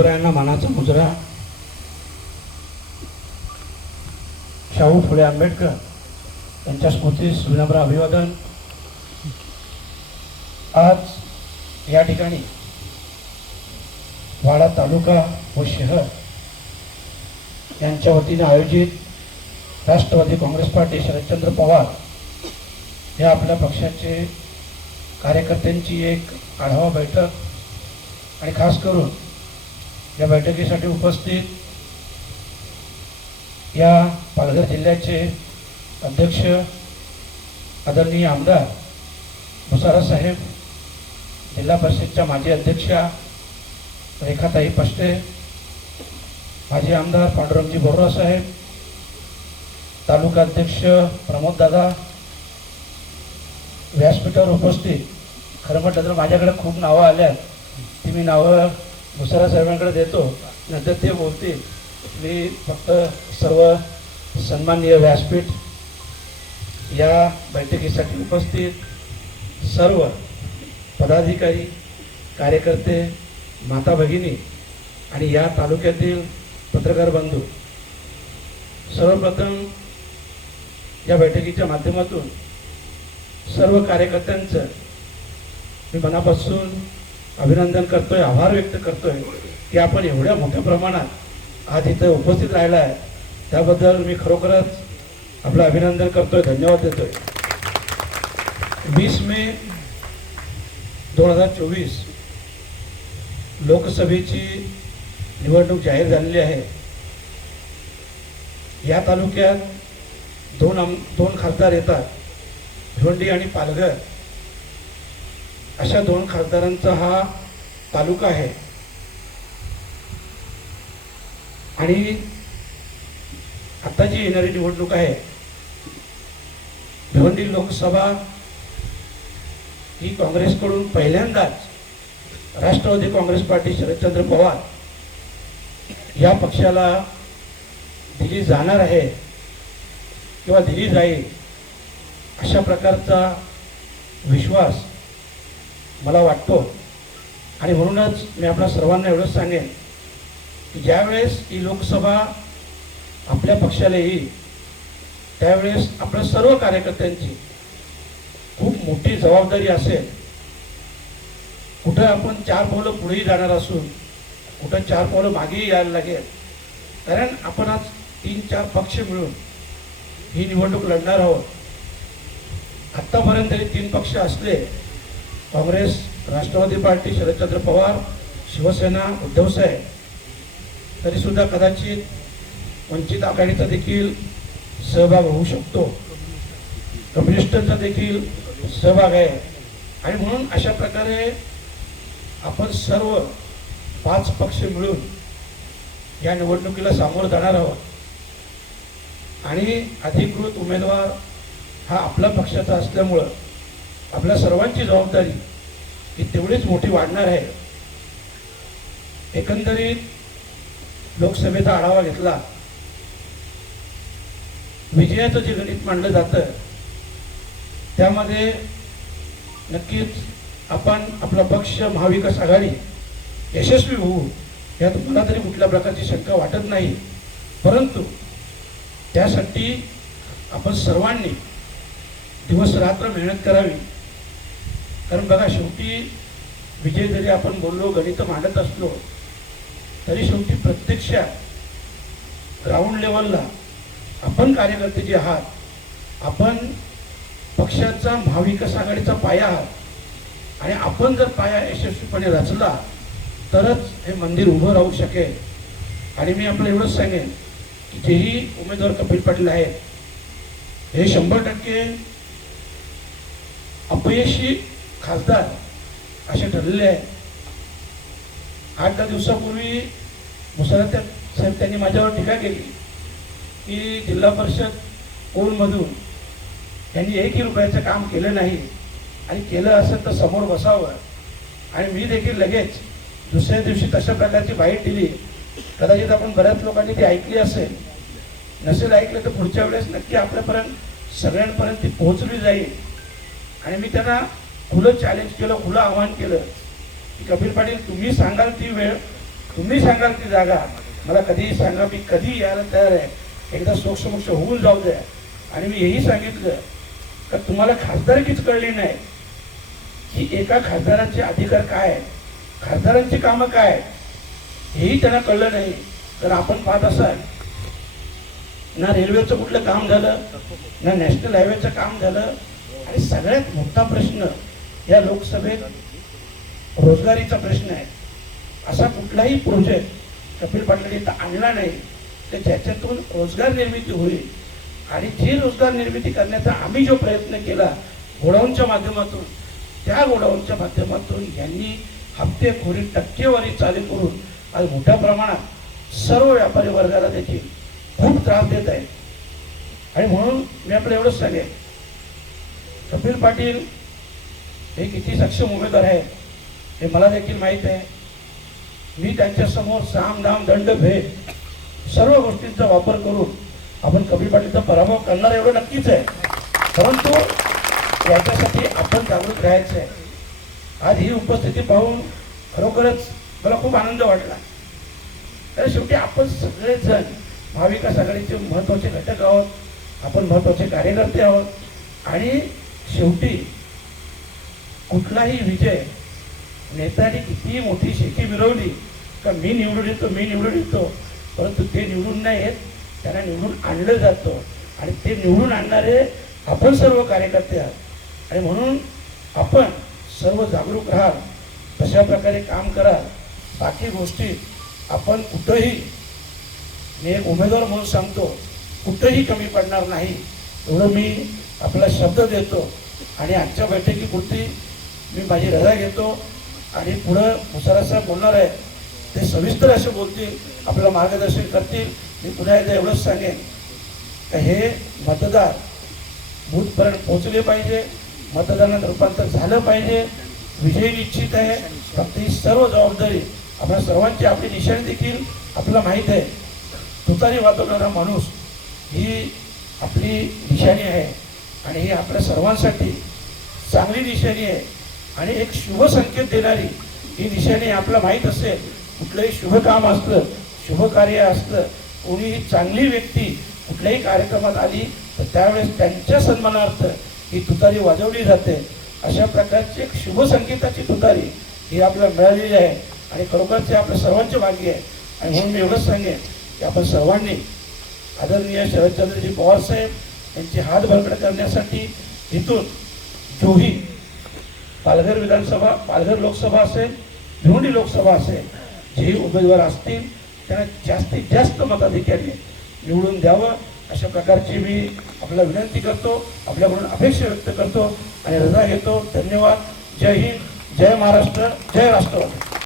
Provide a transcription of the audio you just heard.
मुजऱ्यांना मानाचा मुजरा. शाहू फुले आंबेडकर यांच्या स्मृतीस विनम्र अभिवादन. आज या ठिकाणी वाडा तालुका व शहर यांच्या वतीने आयोजित राष्ट्रवादी काँग्रेस पार्टी शरदचंद्र पवार या आपल्या पक्षाचे कार्यकर्त्यांची एक आढावा बैठक. आणि खास करून या बैठकीसाठी उपस्थित या पालघर जिल्ह्याचे अध्यक्ष आदरणीय आमदार भुसारा साहेब जिल्हा परिषदच्या माजी अध्यक्षा रेखाताई पष्टे माजी आमदार पांडुरंगजी बोर्रा साहेब तालुका अध्यक्ष प्रमोददादा व्यासपीठावर उपस्थित. खरं म्हटलं तर माझ्याकडे खूप नावं आल्यात. ती मी नावं भुसारा साहेबांकडे देतो नंतर ते बोलतील मी फक्त सर्व सन्माननीय व्यासपीठ या बैठकीसाठी उपस्थित सर्व पदाधिकारी कार्यकर्ते माता भगिनी आणि या तालुक्यातील पत्रकार बंधू सर्वप्रथम या बैठकीच्या माध्यमातून सर्व कार्यकर्त्यांचं मी मनापासून अभिनंदन करतोय आभार व्यक्त करतोय की आपण एवढ्या मोठ्या प्रमाणात आज इथं उपस्थित राहिला आहे त्याबद्दल मी खरोखरच आपलं अभिनंदन करतोय धन्यवाद देतोय. वीस मे दोन हजार चोवीस लोकसभेची निवडणूक जाहीर झालेली आहे. या तालुक्यात दोन आम दोन खासदार येतात भिवंडी आणि पालघर. अशा दोन खासदारांचा हा तालुका आहे. आणि आता जी येणारी निवडणूक आहे. भिवंडी लोकसभा ही काँग्रेसकडून पहिल्यांदाच राष्ट्रवादी काँग्रेस पार्टी शरदचंद्र पवार या पक्षाला दिली जाणार आहे किंवा दिली जाईल अशा प्रकारचा विश्वास मला वाटतो. आणि म्हणूनच मी आपल्या सर्वांना एवढंच सांगेन की ज्यावेळेस ही लोकसभा आपल्या पक्षाला येईल त्यावेळेस आपल्या सर्व कार्यकर्त्यांची खूप मोठी जबाबदारी असेल. कुठं आपण चार पावलं पुढेही जाणार असून कुठं चार पावलं मागेही यायला लागेल. कारण आपण आज तीन चार पक्ष मिळून ही निवडणूक लढणार आहोत. आत्तापर्यंत तरी तीन पक्ष असले काँग्रेस राष्ट्रवादी पार्टी शरदचंद्र पवार शिवसेना उद्धव साहेब. तरीसुद्धा कदाचित वंचित आघाडीचा देखील सहभाग होऊ शकतो. कम्युनिस्टांचा देखील सहभाग आहे. आणि म्हणून अशा प्रकारे आपण सर्व पाच पक्ष मिळून या निवडणुकीला सामोरं जाणार आहोत. आणि अधिकृत उमेदवार हा आपल्या पक्षाचा असल्यामुळं आपल्या सर्वांची जबाबदारी ही तेवढीच मोठी वाढणार आहे. एकंदरीत लोकसभेचा आढावा घेतला. विजयाचं जे गणित मांडलं जातं त्यामध्ये नक्कीच आपण आपला पक्ष महाविकास आघाडी यशस्वी होऊ यात मला तरी कुठल्या प्रकारची शंका वाटत नाही. परंतु त्यासाठी आपण सर्वांनी दिवस रात्र मेहनत करावी. कारण बघा शेवटी विजय जरी आपण बोललो गणित मांडत असलो तरी शेवटी प्रत्यक्षात ग्राउंड लेवलला आपण कार्यकर्ते जे आहात. आपण पक्षाचा महाविकास आघाडीचा पाया आहात. आणि आपण जर पाया यशस्वीपणे रचला तरच हे मंदिर उभं राहू शकेल. आणि मी आपलं एवढंच सांगेन की जेही उमेदवार कपिल पाटील आहेत हे शंभर टक्के अपयशी खासदार असे ठरलेले आहे. आठ दहा दिवसापूर्वी मुसरत साहेब त्यांनी माझ्यावर टीका केली की जिल्हा परिषद कोणमधून त्यांनी एकही रुपयाचं काम केलं नाही आणि केलं असेल तर समोर बसावं. आणि मी देखील लगेच दुसऱ्या दिवशी तशा प्रकारची बाईट दिली. कदाचित आपण बऱ्याच लोकांनी ती ऐकली असेल. नसेल ऐकलं तर पुढच्या वेळेस नक्की आपल्यापर्यंत सगळ्यांपर्यंत ती पोहोचली जाईल. आणि मी त्यांना खुलं चॅलेंज केलं खुलं आव्हान केलं. की कपिल पाटील तुम्ही सांगाल ती वेळ तुम्ही सांगाल ती जागा. मला कधीही सांगा मी कधी यायला तयार आहे. एकदा सोक्षमोक्ष होऊन जाऊ द्या. आणि मी हेही सांगितलं का तुम्हाला खासदारकीच कळली नाही. की एका खासदारांचे अधिकार काय आहेत? खासदारांची कामं काय आहेत? हेही त्यांना कळलं नाही. तर आपण पाहत असाल ना रेल्वेचं कुठलं काम झालं ना नॅशनल हायवेचं काम झालं. आणि सगळ्यात मोठा प्रश्न या लोकसभेत रोजगारीचा प्रश्न आहे. असा कुठलाही प्रोजेक्ट कपिल पाटील इथं आणला नाही तर ज्याच्यातून रोजगार निर्मिती होईल. आणि जी रोजगार निर्मिती करण्याचा आम्ही जो प्रयत्न केला गोडाऊनच्या माध्यमातून त्या गोडाऊनच्या माध्यमातून यांनी हप्तेखोरी टक्केवारी चालू करून आज मोठ्या प्रमाणात सर्व व्यापारी वर्गाला देखील खूप त्रास देत आहेत. आणि म्हणून मी आपलं एवढंच सांगेन. कपिल पाटील हे किती सक्षम उमेदवार आहे हे मला देखील माहीत आहे. मी त्यांच्यासमोर साम दाम दंड भेद सर्व गोष्टींचा वापर करून आपण कपिल पाटीलचा पराभव करणार एवढं नक्कीच आहे. परंतु याच्यासाठी आपण जागृत राहायचं आहे. आज ही उपस्थिती पाहून खरोखरच मला खूप आनंद वाटला. तर शेवटी आपण सगळेजण महाविकास आघाडीचे महत्त्वाचे घटक आहोत आपण महत्त्वाचे कार्यकर्ते आहोत आणि शेवटी कुठलाही विजय नेत्याने कितीही मोठी शेती मिरवली का मी निवडून येतो मी निवडून येतो परंतु ते निवडून नाही येत त्यांना निवडून आणलं जातं. आणि ते निवडून आणणारे आपण सर्व कार्यकर्ते आहात. आणि म्हणून आपण सर्व जागरूक राहाल तशा प्रकारे काम कराल बाकी गोष्टी आपण कुठंही मी एक उमेदवार म्हणून सांगतो कुठंही कमी पडणार नाही. एवढं मी आपला शब्द देतो. आणि आजच्या बैठकीपुरती मी माझी रजा घेतो आणि पुढं मुसारा साहेब बोलणार आहे. ते सविस्तर असे बोलतील आपलं मार्गदर्शन करतील. मी पुन्हा एकदा एवढंच सांगेन का हे मतदार बूथपर्यंत पोहोचले पाहिजे. मतदानात रूपांतर झालं पाहिजे. विजय निश्चित आहे. फक्त ही सर्व जबाबदारी आपल्या सर्वांची आपली निशाणी देखील आपल्याला माहीत आहे. तुतारी वाजवणारा माणूस ही आपली निशाणी आहे. आणि ही आपल्या सर्वांसाठी चांगली निशाणी आहे. आणि एक शुभ संकेत देणारी ही दिशेने आपलं माहीत असेल कुठलंही शुभ काम असलं शुभ कार्य असलं कोणीही चांगली व्यक्ती कुठल्याही कार्यक्रमात आली तर त्यावेळेस त्यांच्या सन्मानार्थ ही तुतारी वाजवली जाते. अशा प्रकारची एक शुभ संकेताची तुतारी ही आपल्याला मिळालेली आहे आणि खरोखरच हे आपल्या सर्वांचे भाग्य आहे. आणि म्हणून मी एवढंच सांगेन की आपण सर्वांनी आदरणीय शरदचंद्रजी पवार साहेब यांची हात बळकट करण्यासाठी इथून जोही पालघर विधानसभा पालघर लोकसभा असेल भिवंडी लोकसभा असेल जेही उमेदवार असतील त्यांना जास्तीत जास्त मताधिकारी निवडून द्यावं. अशा प्रकारची मी आपल्याला विनंती करतो आपल्याकडून अपेक्षा व्यक्त करतो आणि रजा घेतो. धन्यवाद. जय हिंद. जय महाराष्ट्र. जय राष्ट्रवादी.